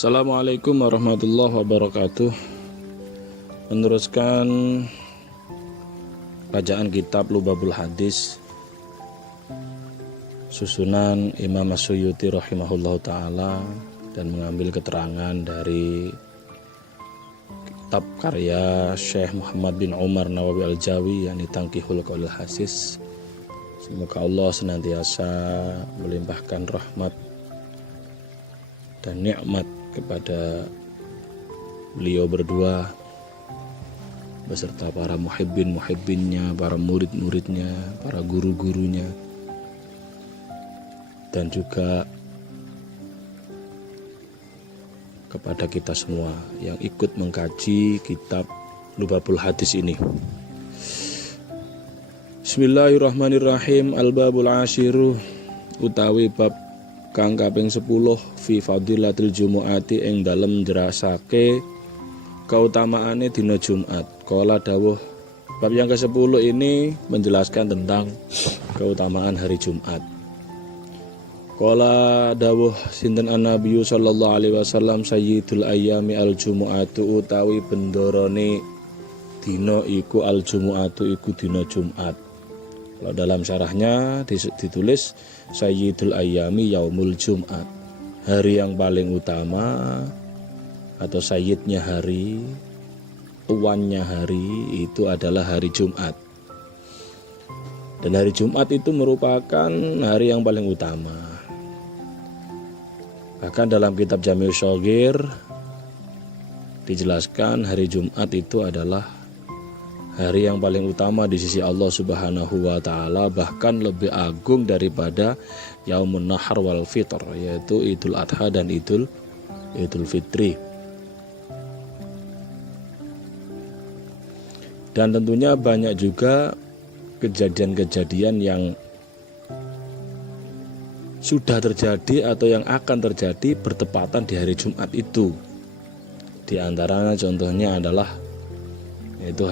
Assalamualaikum warahmatullahi wabarakatuh. Meneruskan bacaan kitab Lubabul Hadis susunan Imam As-Suyuti rahimahullah ta'ala, dan mengambil keterangan dari kitab karya Syekh Muhammad bin Umar Nawawi Al-Jawi yang Tangqihul Qaulil Hasis. Semoga Allah senantiasa melimpahkan rahmat dan nikmat kepada beliau berdua beserta para muhibbinnya, para murid-muridnya, para guru-gurunya, dan juga kepada kita semua yang ikut mengkaji kitab Lubabul Hadis ini. Bismillahirrahmanirrahim. Al-babul asyiru utawi bab kang kaping 10 fi fadilatil jumu'ati ing dalem njelasaké keutamaane dina Jumat. Qala dawuh, bab yang ke-10 ini menjelaskan tentang keutamaan hari Jumat. Qala dawuh sinten an-nabiyyu sallallahu alaihi wasallam sayyidul ayyami al-jumu'atu utawi bendorone dina iku al-jumu'atu iku dina Jumat. Kalau dalam syarahnya ditulis Sayyidul Ayyami Yaumul Jum'at, hari yang paling utama atau sayyidnya hari, tuannya hari itu adalah hari Jumat. Dan hari Jumat itu merupakan hari yang paling utama. Bahkan dalam kitab Jami'us Shaghir dijelaskan hari Jumat itu adalah hari yang paling utama di sisi Allah Subhanahu wa ta'ala, bahkan lebih agung daripada Yaumun Nahar wal Fitr, yaitu Idul Adha dan Idul Fitri. Dan tentunya banyak juga kejadian-kejadian yang sudah terjadi atau yang akan terjadi bertepatan di hari Jumat itu. Di antaranya contohnya adalah yaitu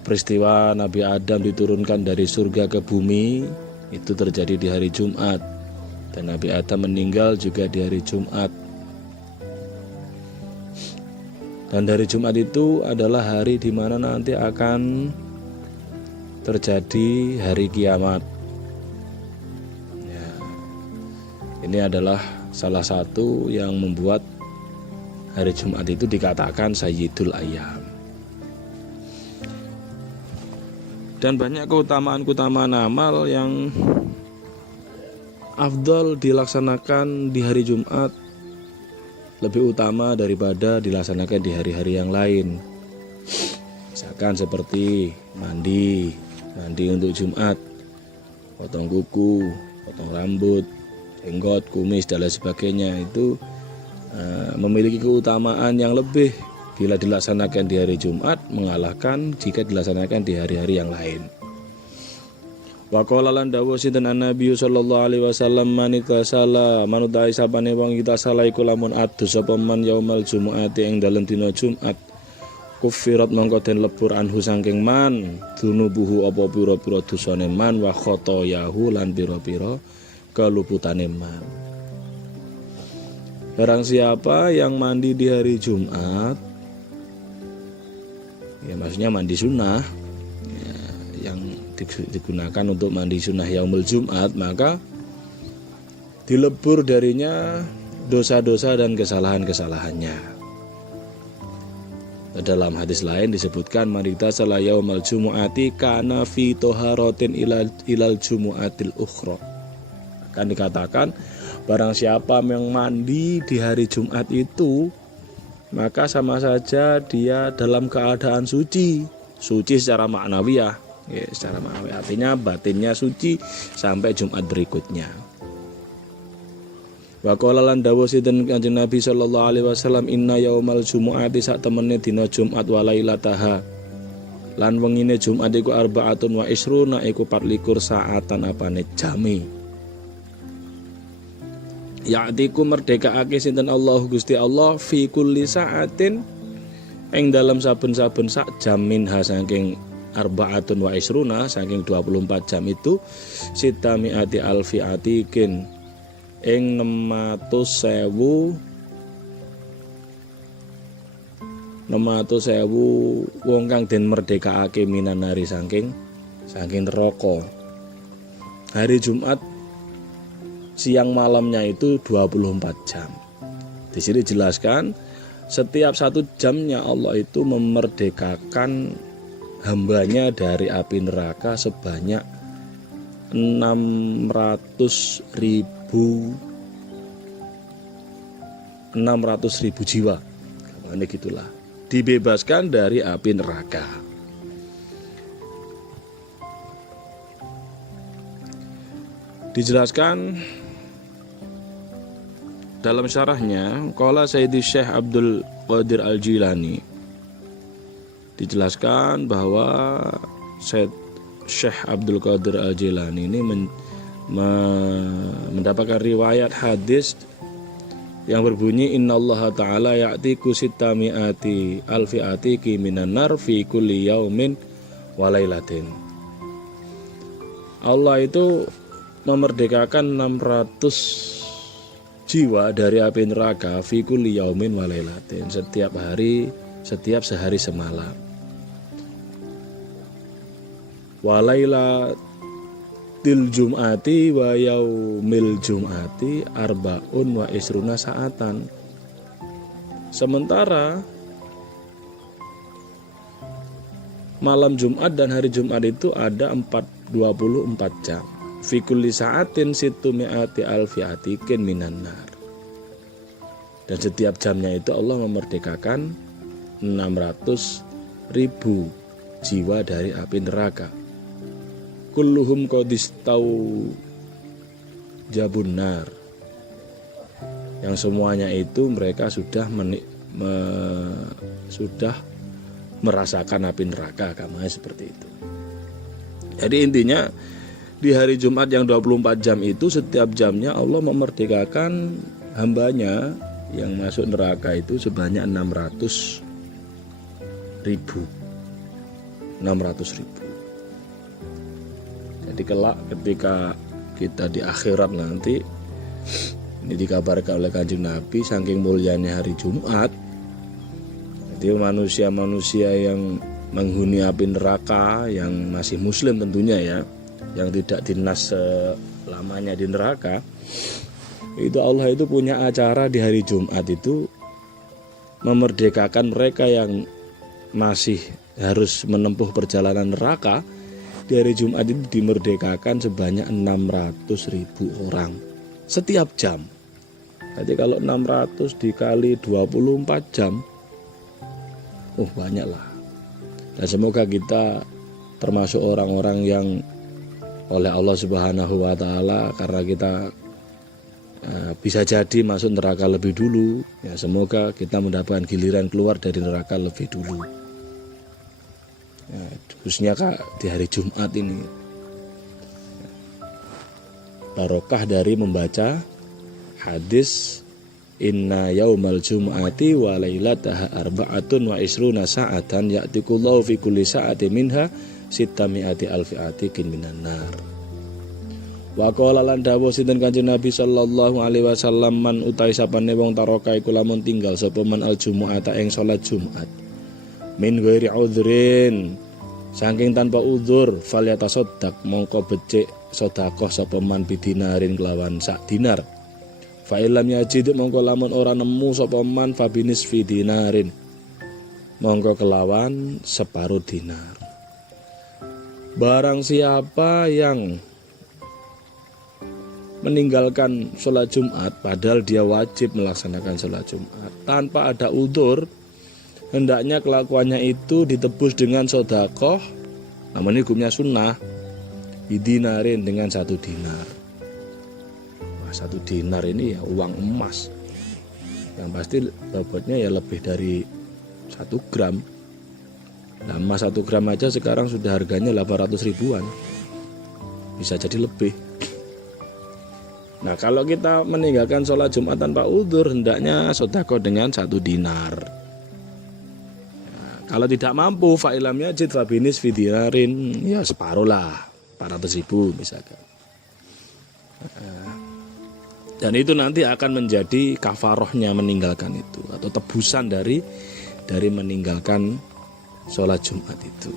peristiwa Nabi Adam diturunkan dari surga ke bumi, itu terjadi di hari Jumat, dan Nabi Adam meninggal juga di hari Jumat. Dan hari Jumat itu adalah hari di mana nanti akan terjadi hari kiamat ya, ini adalah salah satu yang membuat hari Jumat itu dikatakan Sayyidul Ayyam. Dan banyak keutamaan amal yang afdal dilaksanakan di hari Jumat lebih utama daripada dilaksanakan di hari-hari yang lain. Misalkan seperti mandi untuk Jumat, potong kuku, potong rambut, jenggot, kumis, dan lain sebagainya, itu memiliki keutamaan yang lebih bila dilaksanakan di hari Jumat mengalahkan jika dilaksanakan di hari-hari yang lain. Wa qala lan dawuh sinten an-nabiy sallallahu alaihi wasallam man itasala manutai sapane wong itasala iku lamun adus sapa man yaumal jumu'ati ing dalem dina Jumat kufirat mongko den lebur anhu saking man dunubuhu apa pira-pira dosane man wa khotoyahu lan pira-pira keluputane man. Barang siapa yang mandi di hari Jumat, ya maksudnya mandi sunnah ya, yang digunakan untuk mandi sunnah yaumul Jumat, maka dilebur darinya dosa-dosa dan kesalahan-kesalahannya. Dalam hadis lain disebutkan marita sala yaumal jumu'ati kana fi toharotin ilal jumu'atil ukhra. Akan dikatakan barang siapa yang mandi di hari Jumat itu, maka sama saja dia dalam keadaan suci secara maknawiyah ya, secara maknawi artinya batinnya suci sampai Jumat berikutnya. Wa qala lan dawuh sinten Kanjeng Nabi sallallahu alaihi wasallam inna yaumal jumu'ati sak temene dina Jumat wa lailataha lan wengine Jumat iku arbaatun wa isruna iku 24 saatan apane jami. Ya'tiku merdekaake sinten Allah Gusti Allah fi kulli sa'atin ing dalam saben-saben sak jam minha saking arbaatun wa isruna saking 24 jam itu sitamiati alfi atikin ing 600.000 600.000 wong kang den merdekake minan nari saking neraka. Hari Jumat siang malamnya itu 24 jam. Di sini dijelaskan setiap 1 jamnya Allah itu memerdekakan hambanya dari api neraka sebanyak 600.000 jiwa. Ini gitulah. Dibebaskan dari api neraka. Dijelaskan dalam syarahnya, qala Sayyidi Syekh Abdul Qadir Al-Jilani, dijelaskan bahwa Syekh Abdul Qadir Al-Jilani ini mendapatkan riwayat hadis yang berbunyi innallaha ta'ala ya'tiku sittami'ati alfi atiki minan nar fi kulli yaumin walailatin. Allah itu memerdekakan 600 jiwa dari api neraka fi kulli yaumin walailatin, setiap hari, setiap sehari semalam. Walailatil jum'ati wa yaumil jum'ati arbaun wa isruna sa'atan. Sementara malam Jumat dan hari Jumat itu ada 24 jam. Fi kulli sa'atin situmi'ati alfi atikin minan nar. Dan setiap jamnya itu Allah memerdekakan 600.000 jiwa dari api neraka. Kulluhum qadistau jabun nar. Yang semuanya itu mereka sudah merasakan api neraka, kamanya seperti itu. Jadi intinya di hari Jumat yang 24 jam itu setiap jamnya Allah memerdekakan hambanya yang masuk neraka itu sebanyak 600.000. Jadi kelak ketika kita di akhirat nanti, ini dikabarkan oleh Kanjeng Nabi saking mulianya hari Jumat, jadi manusia-manusia yang menghuni api neraka yang masih muslim tentunya ya, yang tidak dinas selamanya di neraka, itu Allah itu punya acara di hari Jumat itu memerdekakan mereka yang masih harus menempuh perjalanan neraka. Di hari Jumat itu dimerdekakan sebanyak 600.000 orang setiap jam. Jadi kalau 600 dikali 24 jam, banyak lah. Dan semoga kita termasuk orang-orang yang oleh Allah Subhanahu wa Ta'ala, karena kita bisa jadi masuk neraka lebih dulu ya, semoga kita mendapatkan giliran keluar dari neraka lebih dulu ya, khususnya di hari Jumat ini. Barokah dari membaca hadis inna yaumal jum'ati wa lailataha arba'atun wa isruna sa'atan ya'tikullahu fi kulli sa'ati minha sittami'ati alfi atikin minan nar. Wa qala lan dawuh sinten Kanjeng Nabi sallallahu alaihi wasallam, man utawi sapane wong taroka iku lamun tinggal sapa man al jumu'ata ing salat Jumat min ghairi udhrin, saking tanpa uzur, falyatasaddaq mongko becik sedekah sapa man bidinarin kelawan sak dinar. Fa illam yajid mongko lamun ora nemu sapa man fabinis fi dinarin, mongko kelawan separuh dinar. Barang siapa yang meninggalkan sholat Jumat padahal dia wajib melaksanakan sholat Jumat tanpa ada udzur, hendaknya kelakuannya itu ditebus dengan sedekah, namun ini hukumnya sunnah, bidinarin dengan 1 dinar. 1 dinar ini ya uang emas yang pasti bobotnya ya lebih dari 1 gram. Nah, emas 1 gram aja sekarang sudah harganya 800 ribuan, bisa jadi lebih. Nah, kalau kita meninggalkan sholat Jumat tanpa udzur, hendaknya sedekah dengan 1 dinar. Nah, kalau tidak mampu, fa'ilam yajid fabinis fidinarin, ya separuh lah, 400 ribu misalkan. Nah, dan itu nanti akan menjadi kafarohnya meninggalkan itu, atau tebusan dari dari meninggalkan sholat Jumat itu.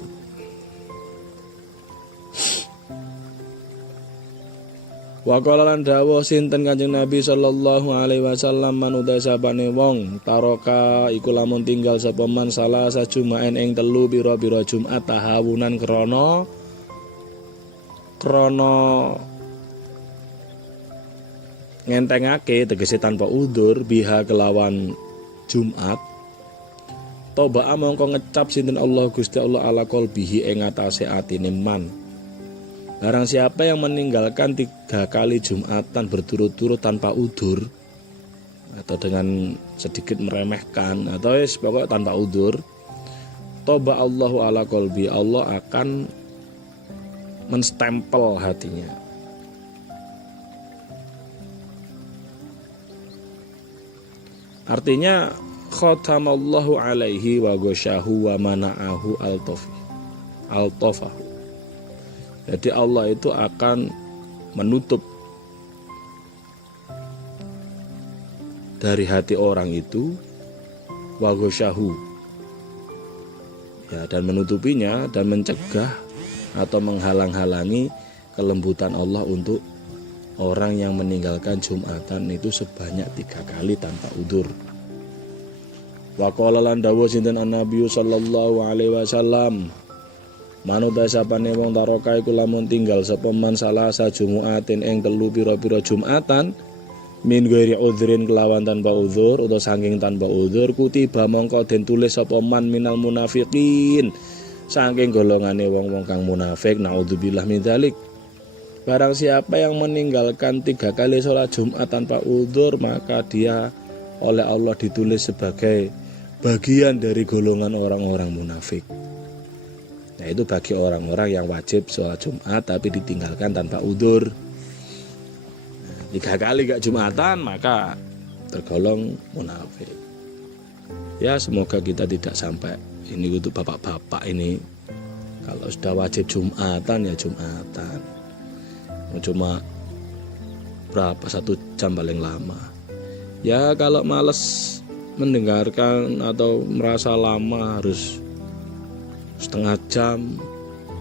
Wa qala lan dawuh sinten Kanjeng Nabi sallallahu alaihi wasallam, manut sapane wong taroka iku lamun tinggal sapa man salah sajumaen ing telu pira-pira Jumat tahawunan krana ngentengake, tegese tanpa udzur, biha kelawan Jumat, toba mongko ngecap sinten Allah Gusti Allah ala qalbihi ing atase atine man. Barang siapa yang meninggalkan 3 kali Jumatan berturut-turut tanpa udzur, atau dengan sedikit meremehkan, atau pokoknya tanpa udzur, toba Allahu ala qalbi, Allah akan menstempel hatinya. Artinya khatamallahu alaihi wa ghasyahu wa mana'ahu al-tofahu. Jadi Allah itu akan menutup dari hati orang itu wa ghasyahu, ya, dan menutupinya dan mencegah atau menghalang-halangi kelembutan Allah untuk orang yang meninggalkan Jumatan itu sebanyak 3 kali tanpa udzur. Wa qala lan dawuh sinten Nabi sallallahu alaihi wasallam, manut sapane wong taroka iku lamun tinggal sapa man salah sajumuatin ing telu pira-pira Jumatan min ghairi udzrin kelawan tanpa udzur utawa saking tanpa udzur, kutiba mongko den tulis sapa man minal munafiqin saking golongane wong-wong kang munafik, naudzubillah min dzalik. Barang siapa yang meninggalkan 3 kali sholat Jumat tanpa udzur, maka dia oleh Allah ditulis sebagai bagian dari golongan orang-orang munafik. Nah, itu bagi orang-orang yang wajib sholat Jumat tapi ditinggalkan tanpa udzur. 3 kali gak Jumatan maka tergolong munafik. Ya, semoga kita tidak sampai ini untuk bapak-bapak ini. Kalau sudah wajib Jumatan ya Jumatan. Cuma berapa, 1 jam paling lama. Ya, kalau males mendengarkan atau merasa lama harus setengah jam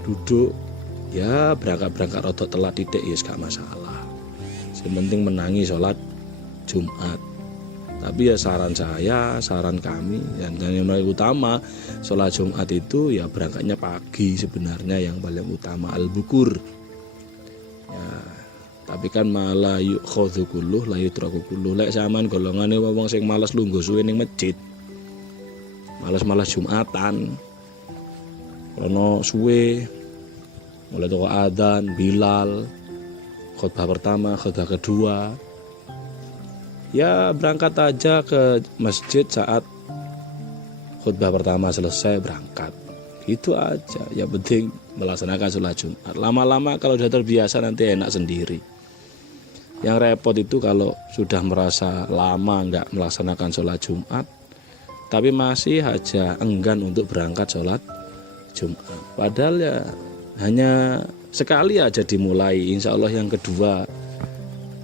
duduk, ya berangkat rodok telat titik ya gak masalah. Yang penting menangi sholat Jumat. Tapi ya saran saya, saran kami, yang paling utama sholat Jumat itu ya berangkatnya pagi sebenarnya yang paling utama, al-bukur. Ya, tapi kan malah yukhadhu kulluh la yutraku kulluh. Lek sampean golongane wong sing malas lungguh suwe ning masjid, malas Jumatan, Rono suwe mulai toko adzan, Bilal, khutbah pertama, khutbah kedua, ya berangkat aja ke masjid saat khutbah pertama selesai berangkat. Itu aja, yang penting melaksanakan sholat Jumat. Lama-lama kalau sudah terbiasa nanti enak sendiri. Yang repot itu kalau sudah merasa lama nggak melaksanakan sholat Jumat, tapi masih aja enggan untuk berangkat sholat Jumat. Padahal ya hanya sekali aja dimulai, insya Allah yang kedua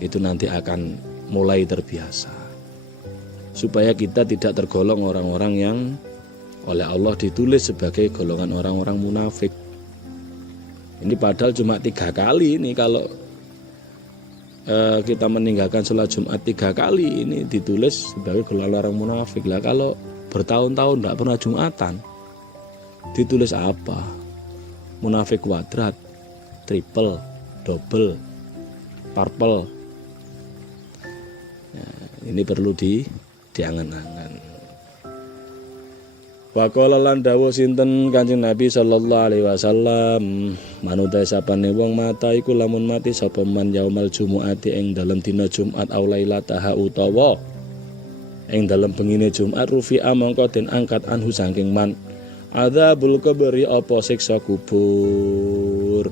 itu nanti akan mulai terbiasa. Supaya kita tidak tergolong orang-orang yang oleh Allah ditulis sebagai golongan orang-orang munafik. Ini padahal cuma 3 kali ini, kalau kita meninggalkan sholat Jumat 3 kali ini ditulis sebagai golongan orang munafik. Lah kalau bertahun-tahun tidak pernah Jumatan, ditulis apa? Munafik kuadrat, triple, double, purple. Ya, ini perlu diangan-angan. Wa qala lan dawuh sinten Kanjeng Nabi sallallahu alaihi wasallam, manut sapane wong mata iku lamun mati sapa man yaumal jumuati ing dalem dina Jumat au lailataha utawa ing dalem bengine Jumat, rufi'a mongko den angkat anhu saking man adzabul qabri apa siksa kubur.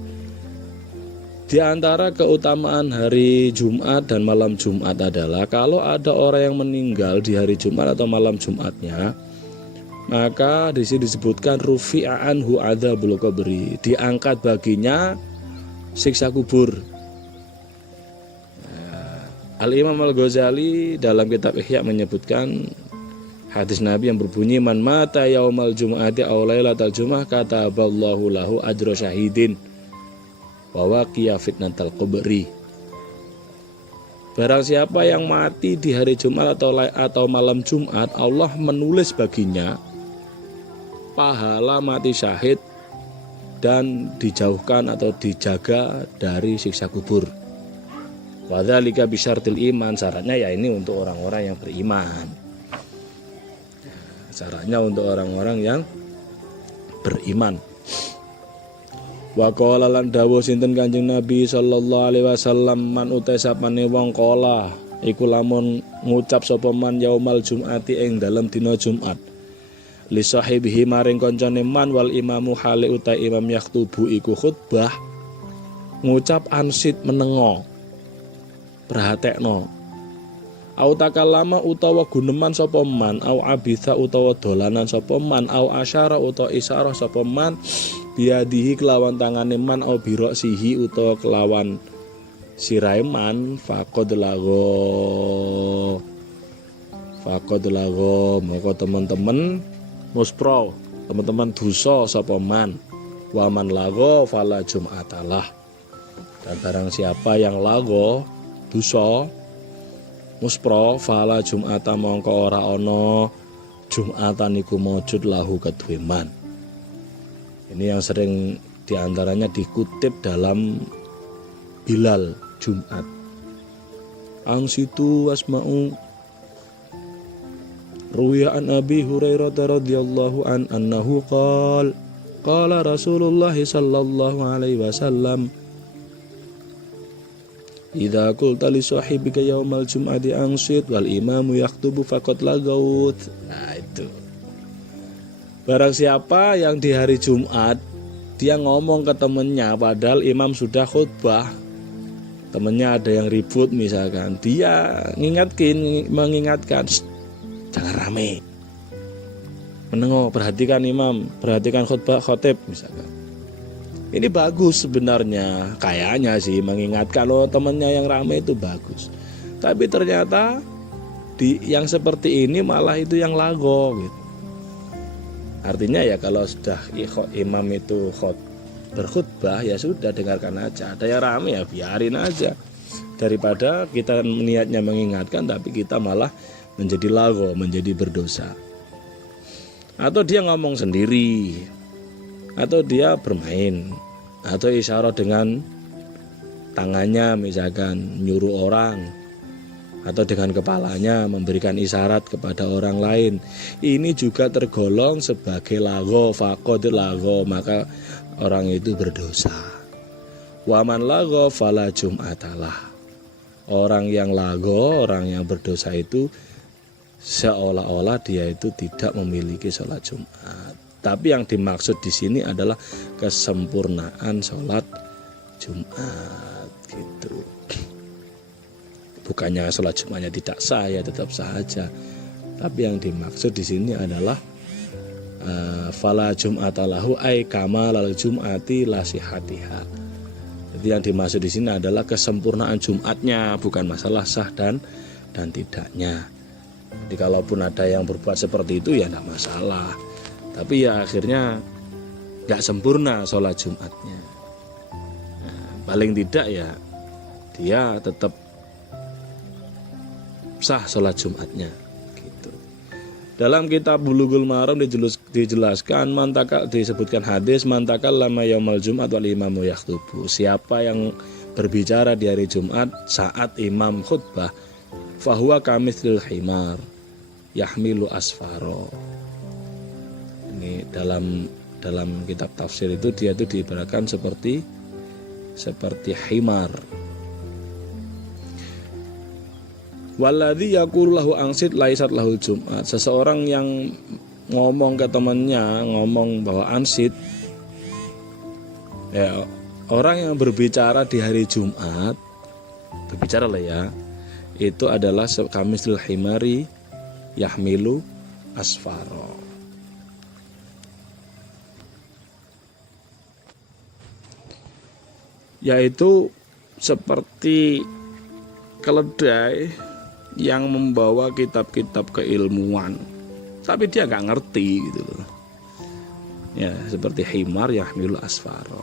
Di antara keutamaan hari Jumat dan malam Jumat adalah kalau ada orang yang meninggal di hari Jumat atau malam Jumatnya, maka di sini disebutkan rufi'a anhu adzabul qabri, diangkat baginya siksa kubur. Al-Imam Al-Ghazali dalam kitab Ihya menyebutkan Hadis Nabi yang berbunyi, man mata yaumal jum'ati aw lailatal jum'ah kataballahu lahu ajra syahidin wa waqiya fitnatal qabri. Barang siapa yang mati di hari Jumat atau malam Jumat, Allah menulis baginya pahala mati syahid dan dijauhkan atau dijaga dari siksa kubur. Wa dzalika bisyartil iman, syaratnya ya ini untuk orang-orang yang beriman. Syaratnya untuk orang-orang yang beriman. Wa qala lan dawuh sinten Kanjeng Nabi sallallahu alaihi wasallam, man utai sapane wong qala iku lamun ngucap sapa man yaumal jum'ati ing dalem dina Jumat li sahibihi maring kancane man wal imamu hale utai imam yaktubu iku khutbah, ngucap ansit menengo perhatekno, au takallama utawa guneman sapa man, au abitha utawa dolanan sapa man, au asyara utawa isyarah sapa man biadihi kelawan tangane man, au birosihi utawa kelawan sirai man, faqad lago moko teman-teman muspro, teman-teman dosa sapa man, waman lago fala jum'atalah, dan barang siapa yang lago dosa muspro fala jum'ata mongko ora ana jum'atan iku maujud lahu kedue man. Ini yang sering diantaranya dikutip dalam Bilal Jumat. Angsitu wasma'u ruwiya an Abi Hurairah radhiyallahu an annahu qala Rasulullah sallallahu alaihi wasallam, idza qulta li sahibika yaumal jum'ati ansit wal imamu yaktubu faqad lagaut. Nah itu. Barang siapa yang di hari Jumat dia ngomong ke temennya padahal imam sudah khutbah, temennya ada yang ribut misalkan, dia mengingatkan jangan rame, menengok, perhatikan imam, perhatikan khotib misalkan. Ini bagus sebenarnya, kayaknya sih mengingatkan temennya yang ramai itu bagus. Tapi ternyata yang seperti ini malah itu yang lago gitu. Artinya ya kalau sudah imam itu berkhutbah ya sudah dengarkan aja. Ada yang ramai ya biarin aja. Daripada kita niatnya mengingatkan tapi kita malah menjadi lago, menjadi berdosa. Atau dia ngomong sendiri, atau dia bermain, atau isyarat dengan tangannya misalkan nyuruh orang, atau dengan kepalanya memberikan isyarat kepada orang lain. Ini juga tergolong sebagai lago, faqad lago, maka orang itu berdosa. Waman lago fala jum'atalah. Orang yang lago, orang yang berdosa itu seolah-olah dia itu tidak memiliki sholat Jumat. Tapi yang dimaksud di sini adalah kesempurnaan sholat Jumat gitu. Bukannya sholat Jumatnya tidak sah, ya tetap sah saja. Tapi yang dimaksud di sini adalah fala jum'atalahu ay kamalal jum'ati la sihatiha. Jadi yang dimaksud di sini adalah kesempurnaan Jumatnya, bukan masalah sah dan tidaknya. Jadi kalaupun ada yang berbuat seperti itu ya tidak masalah. Tapi ya akhirnya nggak sempurna sholat Jumatnya. Nah, paling tidak ya dia tetap sah sholat Jumatnya. Gitu. Dalam kitab Bulughul Maram dijelaskan disebutkan hadis mantakal lama yaumal Jumat wal imamu yaktubu. Siapa yang berbicara di hari Jumat saat imam khutbah, fahuwa kamithil himar yahmilu asfaro. Ini dalam kitab tafsir itu dia itu diibaratkan seperti himar. Walladzi yaqulu lahu angsit laisat lahul Jumat. Seseorang yang ngomong ke temannya, ngomong bahwa ansit, ya orang yang berbicara di hari Jumat, berbicara lah ya, itu adalah kamisil himari yahmilu asfaro. Yaitu seperti keledai yang membawa kitab-kitab keilmuan. tapi dia nggak ngerti gitu loh. Ya, seperti himar yahmilu asfaro.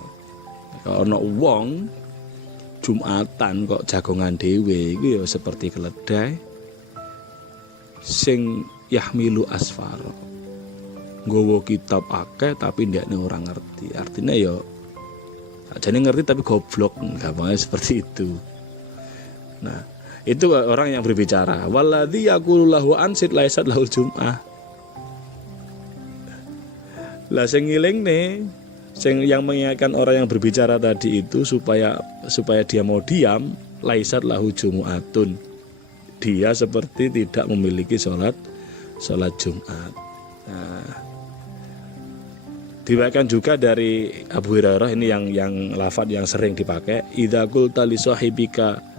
Kalau ono wong Jumatan kok jagongan dhewe iku ya seperti keledai sing yahmilu asfaro. Nggawa kitab akeh tapi ndekne ora ngerti. Artinya ya ajane ngerti tapi goblok, gampangnya seperti itu. Nah, itu orang yang berbicara. Walladzi yaqulu lahu ansit laisat lahul jum'ah. Lah sing ngilingne, sing yang mengingatkan orang yang berbicara tadi itu supaya dia mau diam, laisat lahu jumu'atun. Dia seperti tidak memiliki sholat Jumat. Nah, diriwayatkan juga dari Abu Hurairah, ini yang lafaz yang sering dipakai, idza qulta li sahibika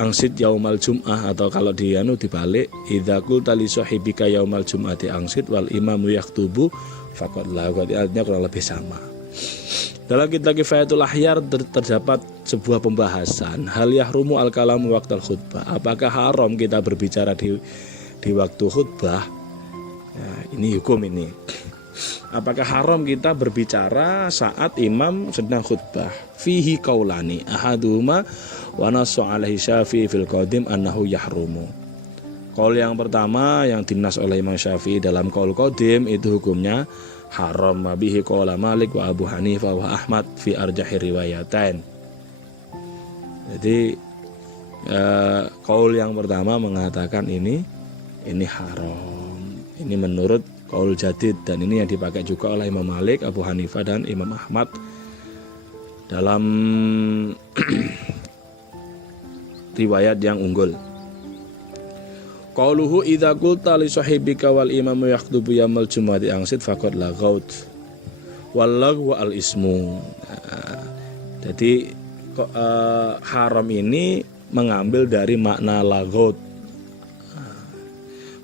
angsit yaumal jum'ah, atau kalau dibalik, idza qulta li sahibika yaumal jum'ati angsit wal imamu yaktubu faqad lahu. Artinya kurang lebih sama. Dalam kitab Kifayatul Ahyar terdapat sebuah pembahasan, hal yahrumu al kalamu waqtal khutbah. Apakah haram kita berbicara di waktu khutbah? Nah, ini hukum ini. Apakah haram kita berbicara saat imam sedang khutbah? Fihi qaulani ahaduhuma wa nasu alaihi Syafi'i fil qadim annahu yahrumu. Qaul yang pertama yang dinas oleh Imam Syafi'i dalam qaul qadim itu hukumnya haram. Bihi qaula Malik wa Abu Hanifah wa Ahmad fi arjahir riwayatain. Jadi qaul yang pertama mengatakan ini haram. Ini menurut qaul jadid, dan ini yang dipakai juga oleh Imam Malik, Abu Hanifah dan Imam Ahmad dalam riwayat yang unggul. Qauluhu idza qulta li sahibika wal imamu yaktubu yaumil jumu'ati angsit faqad laghaut wal laghu al ismu. Jadi haram ini mengambil dari makna laghaut.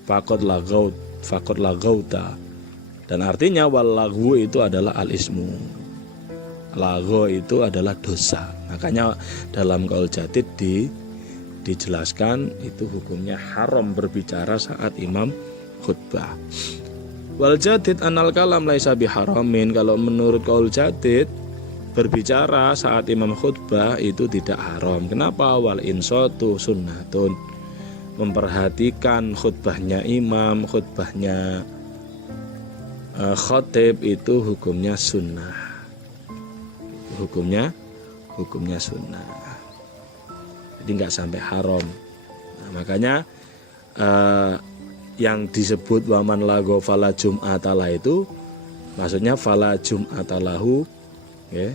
Faqad laghauta, dan artinya wal laghu itu adalah al ismu. Laghu itu adalah dosa. Makanya dalam qaul jadid dijelaskan itu hukumnya haram berbicara saat imam khutbah. Wal jadid anal kalam laisa biharamin. Kalau menurut qaul jadid, berbicara saat imam khutbah itu tidak haram. Kenapa? Wal insatu sunnatun. Memperhatikan khutbahnya imam, khutbahnya khatib itu hukumnya sunnah. Hukumnya sunnah. Jadi nggak sampai haram. Nah, makanya yang disebut waman lago fala jum'atalah itu maksudnya fala jum'atalahu, ya,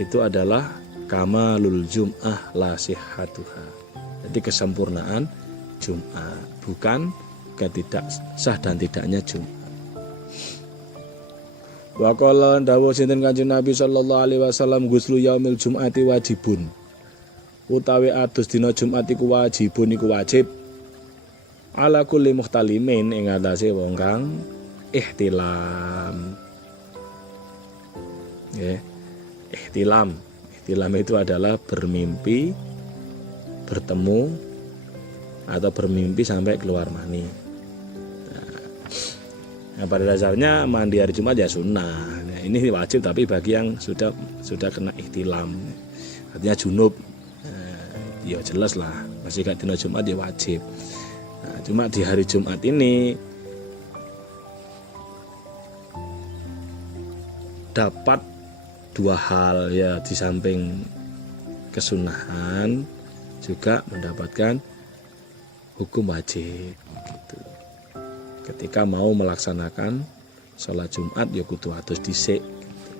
itu adalah kamalul jum'ah la sihhatuha. Jadi kesempurnaan Jumat, bukan ketidak sah dan tidaknya Jumat. Wa qala dawuh sinten Kanjeng Nabi sallallahu alaihi wasallam, ghuslu yaumil jum'ati wajibun. Utawi adus dina Jumat iku wajibun, iku wajib. Ala kulli muhtalimin, ing atase wong kang ihtilam. Ya, ihtilam. Ihtilam itu adalah bermimpi, bertemu atau bermimpi sampai keluar mani. Nah, pada dasarnya mandi hari Jumat ya sunnah. Nah, ini wajib tapi bagi yang sudah kena ihtilam, artinya junub, ya jelas lah masih gak dina Jumat ya wajib. Nah, cuma di hari Jumat ini dapat dua hal, ya, di samping kesunahan juga mendapatkan hukum wajib gitu. Ketika mau melaksanakan sholat Jumat ya kudu atus dhisik gitu.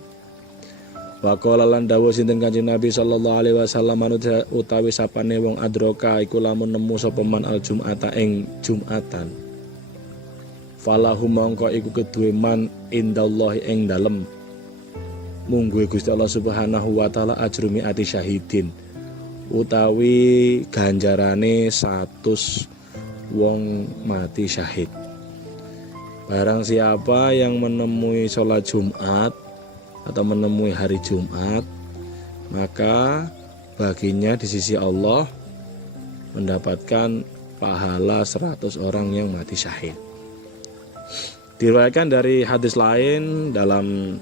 Wa qala lan dawuh sinten Kanjeng Nabi sallallahu alaihi wasallam, utawi sapane wong adroka iku lamun nemu sapa man al Jum'ata ing Jumatan, falahu mongko iku keduwe man indallahi ing dalem mungguhe Gusti Allah Subhanahu wa taala ajrumi ati syahidin, utawi ganjarane 100 wong mati syahid. Barang siapa yang menemui sholat Jumat atau menemui hari Jumat, maka baginya di sisi Allah mendapatkan pahala 100 orang yang mati syahid. Diriwayatkan dari hadis lain dalam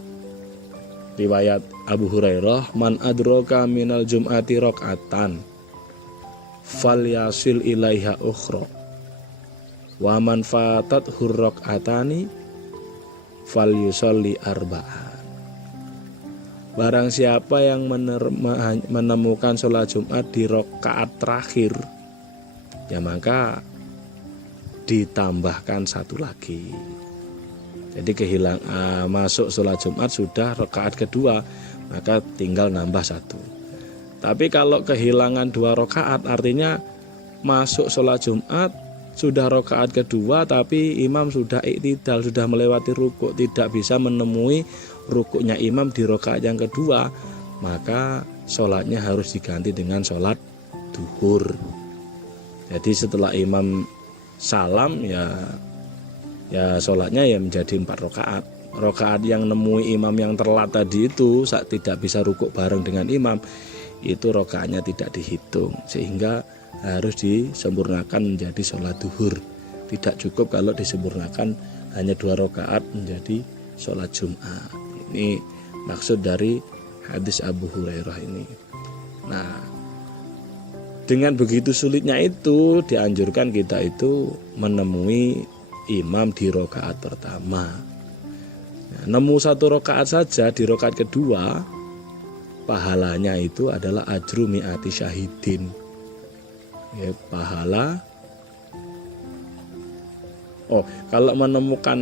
riwayat Abu Hurairah, man adraka minal jum'ati raq'atan falyasil ilaiha ukhra wa man fatat hurraq'atani falyusolli arba'an. Barang siapa yang menemukan sholat Jumat di rakaat terakhir, ya maka ditambahkan satu lagi. Jadi masuk sholat Jumat sudah rakaat kedua, maka tinggal nambah satu. Tapi kalau kehilangan 2 rakaat, artinya masuk sholat Jumat sudah rakaat kedua, tapi imam sudah iktidal, sudah melewati rukuk, tidak bisa menemui rukuknya imam di rakaat yang kedua, maka sholatnya harus diganti dengan sholat duhur. Jadi setelah imam salam ya sholatnya ya menjadi 4 rakaat. Rakaat yang nemui imam yang telat tadi itu saat tidak bisa rukuk bareng dengan imam, itu rakaatnya tidak dihitung, sehingga harus disempurnakan menjadi sholat duhur. Tidak cukup kalau disempurnakan hanya 2 rakaat menjadi sholat Jumat. Ini maksud dari hadis Abu Hurairah ini. Nah, dengan begitu sulitnya itu, dianjurkan kita itu menemui imam di rakaat pertama. Nah, nemu 1 rakaat saja di rakaat kedua, pahalanya itu adalah ajru mi'ati syahidin. Ya, pahala. Kalau menemukan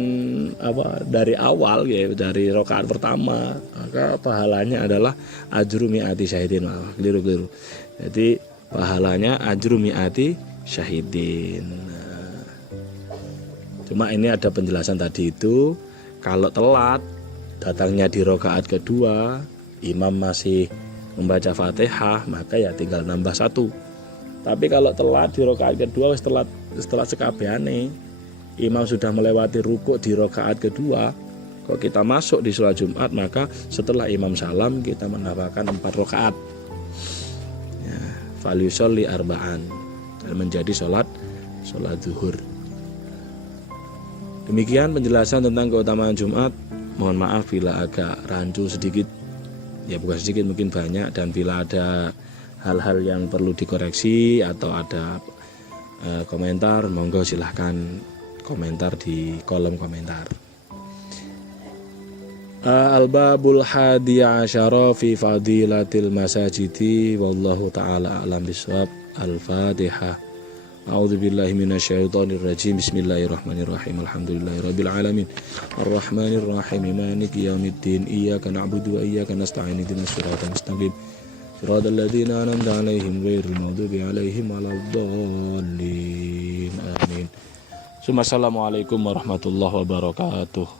dari awal ya, dari rakaat pertama, maka pahalanya adalah ajru mi'ati syahidin. Keliru. Jadi pahalanya ajru mi'ati syahidin. Cuma ini ada penjelasan tadi itu, kalau telat datangnya di rakaat kedua, imam masih membaca Fatihah, maka ya tinggal nambah 1. Tapi kalau telat di rakaat kedua, setelah sekabehane imam sudah melewati rukuk di rakaat kedua, kalau kita masuk di sholat Jumat, maka setelah imam salam kita menambahkan 4 rakaat. Ya, falyusolli arba'an, dan menjadi sholat zuhur. Demikian penjelasan tentang keutamaan Jumat. Mohon maaf bila agak rancu sedikit, ya bukan sedikit, mungkin banyak, dan bila ada hal-hal yang perlu dikoreksi atau ada komentar, monggo silahkan komentar di kolom komentar. Al-babul hadiya asyara fi fadilatil masajidi, wallahu ta'ala a'lam bishawab. Al-Fatihah. A'udzubillahi minasyaitonir rajim. Bismillahirrahmanirrahim. Alhamdulillahirabbil alamin. Arrahmanir rahim. Maliki yaumiddin. Iyyaka na'budu wa iyyaka nasta'in. Ihdinas siratal mustaqim. Siratal ladzina an'amta 'alaihim ghairil maghdubi 'alaihim waladdallin. Amin. Assalamualaikum warahmatullahi wabarakatuh.